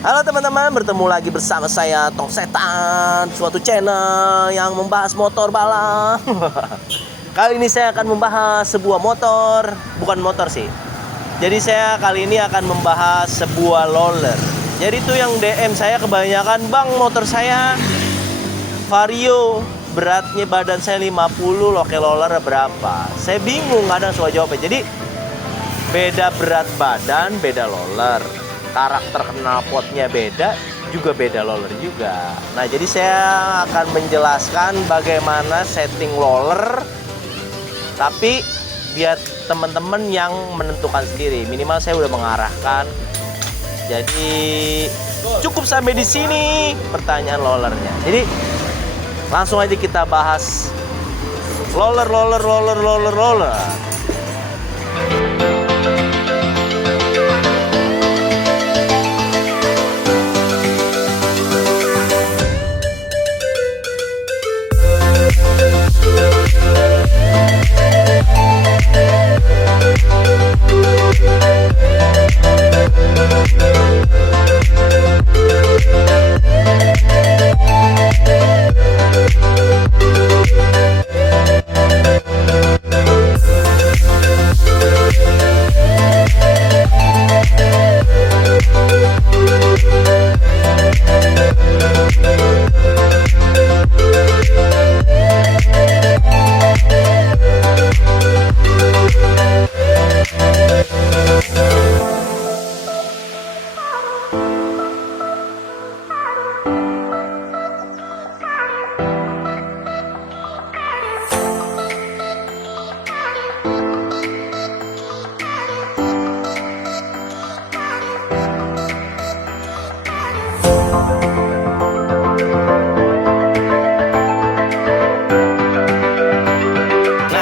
Halo teman-teman, bertemu lagi bersama saya Tong Setan, suatu channel yang membahas motor balap. Kali ini saya akan membahas sebuah motor, bukan motor sih. Jadi saya kali ini akan membahas sebuah roller. Jadi itu yang DM saya kebanyakan, "Bang, motor saya Vario, beratnya badan saya 50, loke roller berapa?" Saya bingung kadang soal jawabnya. Jadi beda berat badan, beda roller. Karakter knalpotnya beda, juga beda roller juga. Nah, jadi saya akan menjelaskan bagaimana setting roller, tapi biar teman-teman yang menentukan sendiri. Minimal saya udah mengarahkan. Jadi cukup sampai di sini pertanyaan rollernya. Jadi langsung aja kita bahas roller.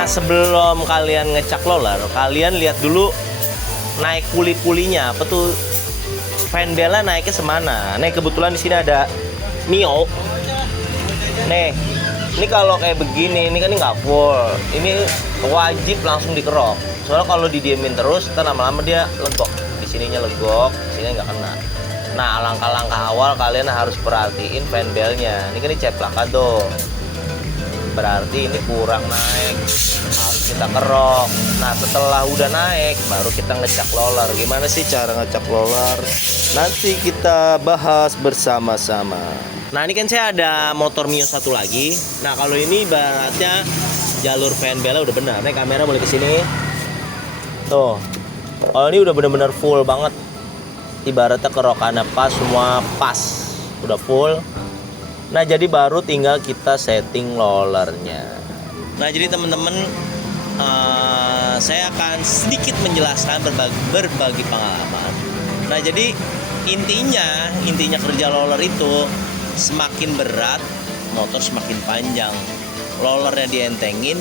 Sebelum kalian ngecak roller, kalian lihat dulu naik puli-pulinya. Apa tuh? Fanbelnya naiknya semana? Nih kebetulan di sini ada Mio. Nih, ini kalau kayak begini, ini kan nggak full. Ini wajib langsung dikerok. Soalnya kalau didiemin terus, ntar lama-lama dia legok. Di sininya legok, di sini nggak kena. Nah, langkah-langkah awal kalian harus perhatiin fanbelnya. Ini kan diceplakan tuh. Berarti ini kurang naik, harus kita kerok. Nah, setelah udah naik baru kita ngecak roller. Gimana sih cara ngecak roller? Nanti kita bahas bersama-sama. Nah, ini kan saya ada motor Mio satu lagi. Nah, kalau ini ibaratnya jalur fanbelnya udah benar. Nih kamera boleh kesini. Tuh, kalau ini udah bener-bener full banget. Ibaratnya kerokannya pas, semua pas, udah full. Nah, jadi baru tinggal kita setting rollernya. Nah, jadi teman-teman, saya akan sedikit menjelaskan berbagi pengalaman. Nah, jadi intinya kerja roller itu semakin berat, motor semakin panjang. Rollernya dientengin,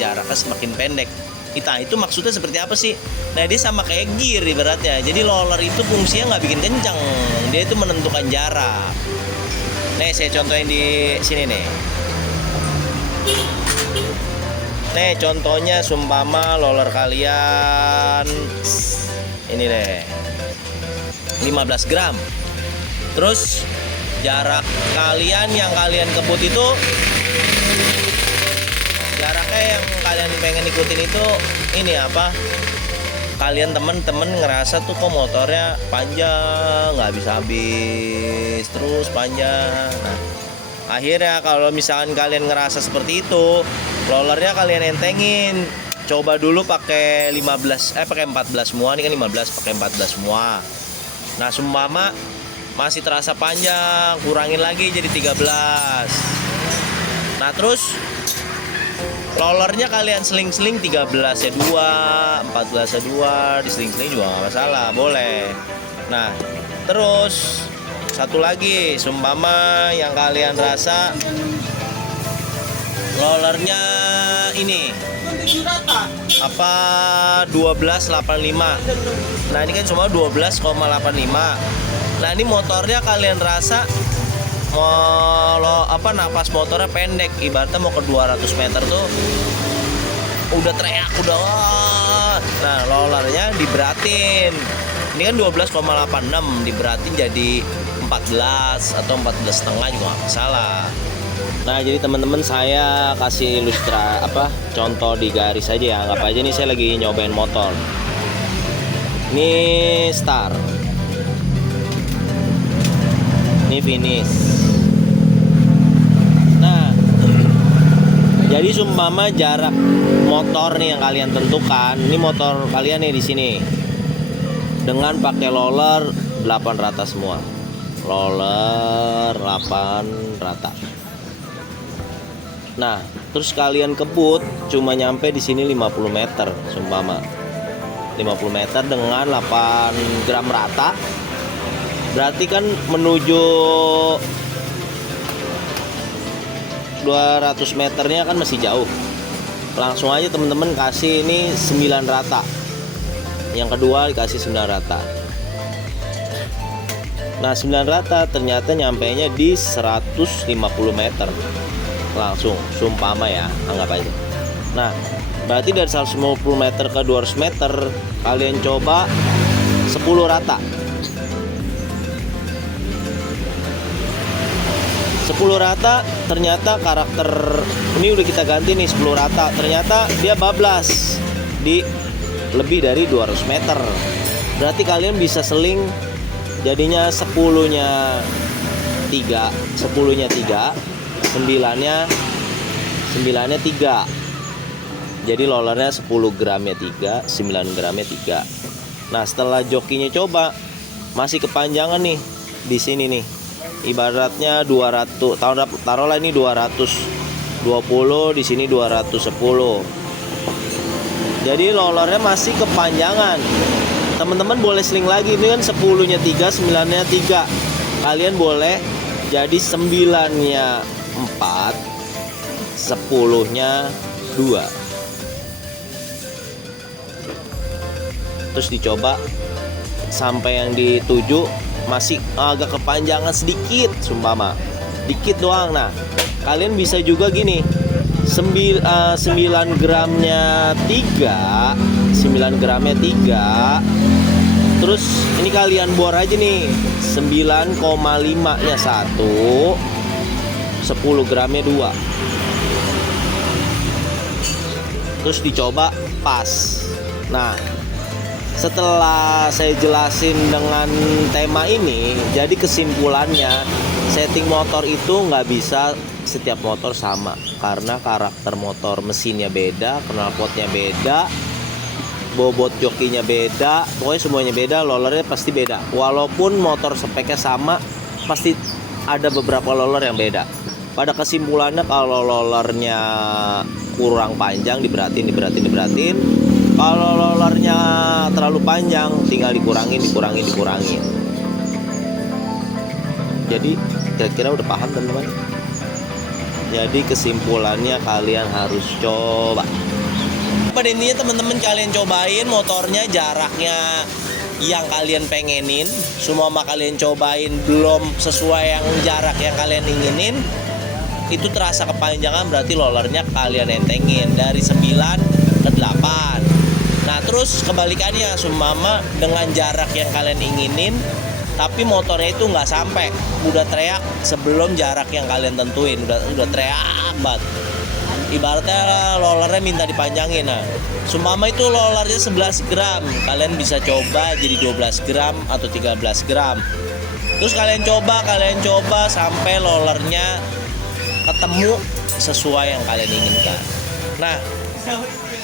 jaraknya semakin pendek. Itu maksudnya seperti apa sih? Nah, dia sama kayak gear ibaratnya. Jadi roller itu fungsinya nggak bikin kencang, dia itu menentukan jarak. Nih, saya contohin di sini nih. Nih, contohnya sumpama roller kalian ini deh, 15 gram. Terus jarak kalian yang kalian kebut itu, jaraknya yang kalian pengen ikutin itu ini apa? Kalian temen-temen ngerasa tuh kok motornya panjang, nggak habis terus panjang. Nah, akhirnya kalau misalkan kalian ngerasa seperti itu, rollernya kalian entengin. Coba dulu pakai 14 semua. Ini kan 15, pakai 14 semua. Nah, seumpama masih terasa panjang, kurangin lagi jadi 13. Nah, terus rollernya kalian seling-seling 13 ya 2, 14 ya 2, diseling-seling juga nggak masalah, boleh. Nah, terus satu lagi, seumpama yang kalian rasa rollernya ini apa 12,85. Nah, ini kan cuma 12,85. Nah, ini motornya kalian rasa napas motornya pendek, ibaratnya mau ke 200 meter tuh udah teriak, udah wah. Nah, rollernya diberatin. Ini kan 12,86 diberatin jadi 14 atau 14,5 juga nggak masalah. Nah, jadi teman-teman saya kasih contoh di garis aja ya. Anggap aja nih saya lagi nyobain motor. Ini start. Ini finish. Nah, jadi sumpama jarak motor nih yang kalian tentukan. Ini motor kalian nih di sini. Dengan pakai roller 8 rata semua. Roller 8 rata. Nah, terus kalian kebut cuma nyampe di sini 50 meter sumpama. 50 meter dengan 8 gram rata. Berarti kan menuju 200 meternya kan masih jauh. Langsung aja teman-teman kasih ini 9 rata. Yang kedua dikasih 9 rata. Nah, 9 rata ternyata nyampainya di 150 meter. Langsung, sumpama ya, anggap aja. Nah, berarti dari 150 meter ke 200 meter kalian coba 10 rata. 10 rata ternyata karakter ini udah kita ganti nih 10 rata. Ternyata dia bablas di lebih dari 200 meter. Berarti kalian bisa seling jadinya 10-nya 3, 10-nya 3, 9-nya 3. Jadi rollernya 10 gramnya 3, 9 gramnya 3. Nah, setelah jokinya coba masih kepanjangan nih di sini nih. Ibaratnya 200, taruhlah ini 220, di sini 210. Jadi rollernya masih kepanjangan. Teman-teman boleh seling lagi, ini kan 10-nya 3, 9-nya 3. Kalian boleh jadi 9-nya 4, 10-nya 2. Terus dicoba sampai yang dituju masih agak kepanjangan sedikit, sumpama dikit doang. Nah, kalian bisa juga gini, 9 gramnya 3, 9 gramnya 3. Terus ini kalian bor aja nih 9,5 nya 1, 10 gramnya 2. Terus dicoba pas. Nah, setelah saya jelasin dengan tema ini, jadi kesimpulannya setting motor itu nggak bisa setiap motor sama, karena karakter motor mesinnya beda, knalpotnya beda, bobot jokinya beda, pokoknya semuanya beda, rollernya pasti beda. Walaupun motor speknya sama, pasti ada beberapa roller yang beda. Pada kesimpulannya kalau rollernya kurang panjang diberatin. Kalau rollernya terlalu panjang tinggal dikurangin. Jadi kira-kira udah paham teman-teman? Jadi kesimpulannya kalian harus coba. Pada intinya teman-teman kalian cobain motornya, jaraknya yang kalian pengenin. Semua kalian cobain belum sesuai yang jarak yang kalian inginin, itu terasa kepanjangan, berarti rollernya kalian entengin dari 9 ke 8. Nah, terus kebalikannya, sumpama dengan jarak yang kalian inginin tapi motornya itu nggak sampai, udah teriak sebelum jarak yang kalian tentuin, udah teriak banget. Ibaratnya rollernya minta dipanjangin. Nah, sumpama itu rollernya 11 gram, kalian bisa coba jadi 12 gram atau 13 gram. Terus kalian coba sampai rollernya ketemu sesuai yang kalian inginkan. Nah,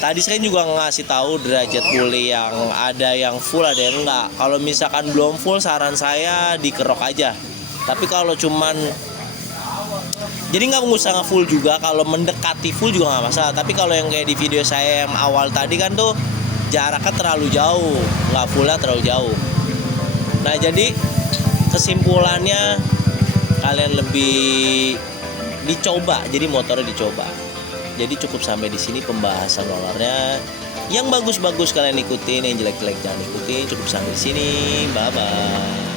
tadi saya juga ngasih tahu derajat puli yang ada yang full, ada yang enggak. Kalau misalkan belum full, saran saya dikerok aja. Tapi kalau cuman, jadi nggak usah nge-full juga. Kalau mendekati full juga nggak masalah. Tapi kalau yang kayak di video saya yang awal tadi kan tuh jaraknya terlalu jauh, nggak fullnya terlalu jauh. Nah, jadi kesimpulannya kalian lebih dicoba, jadi motornya dicoba. Jadi cukup sampai di sini pembahasan rollernya. Yang bagus-bagus kalian ikutin, yang jelek-jelek jangan ikutin. Cukup sampai di sini. Bye bye.